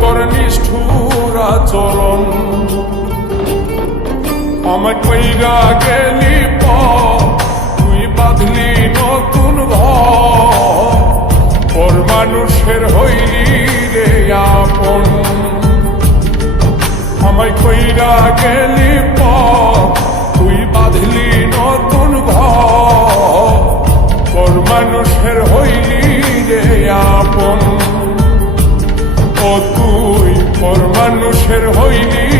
তোর নিষ্ঠুর আচরণ। আমার কইরা গেলি তুই বাঁধলি নতুন পর মানুষের হইলি রে আপন। আমায় কইরা গেলি তুই বাঁধলি নতুন মানুষের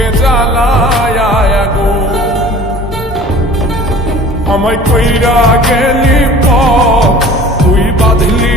বুকে জ্বালায় গো আমায় কইরা গেলি পর তুই বাঁধলি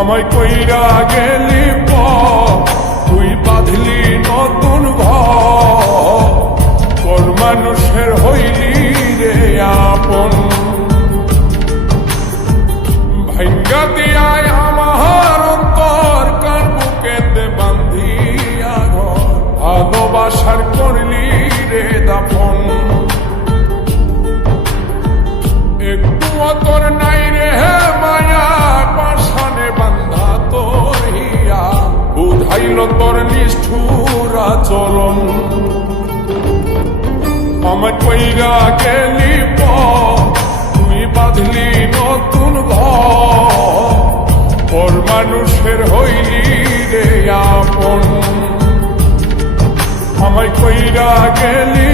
আমায় কইরা গেলি পর তুই বাঁধলি নতুন তোর মানুষের হইলি রে আপন। ভাঙ্গা দিয়ায় আমার অন্তর কার বুকেতে বান্ধিয়া ঘর। ভালোবাসার করলি রে দাফন। বুঝাইল তোর নিষ্ঠুর আচরণ। আমার কইরা গেলি তুই বাঁধলি নতুন পর মানুষের হইলি রে আপন। আমায় কইরা গেলি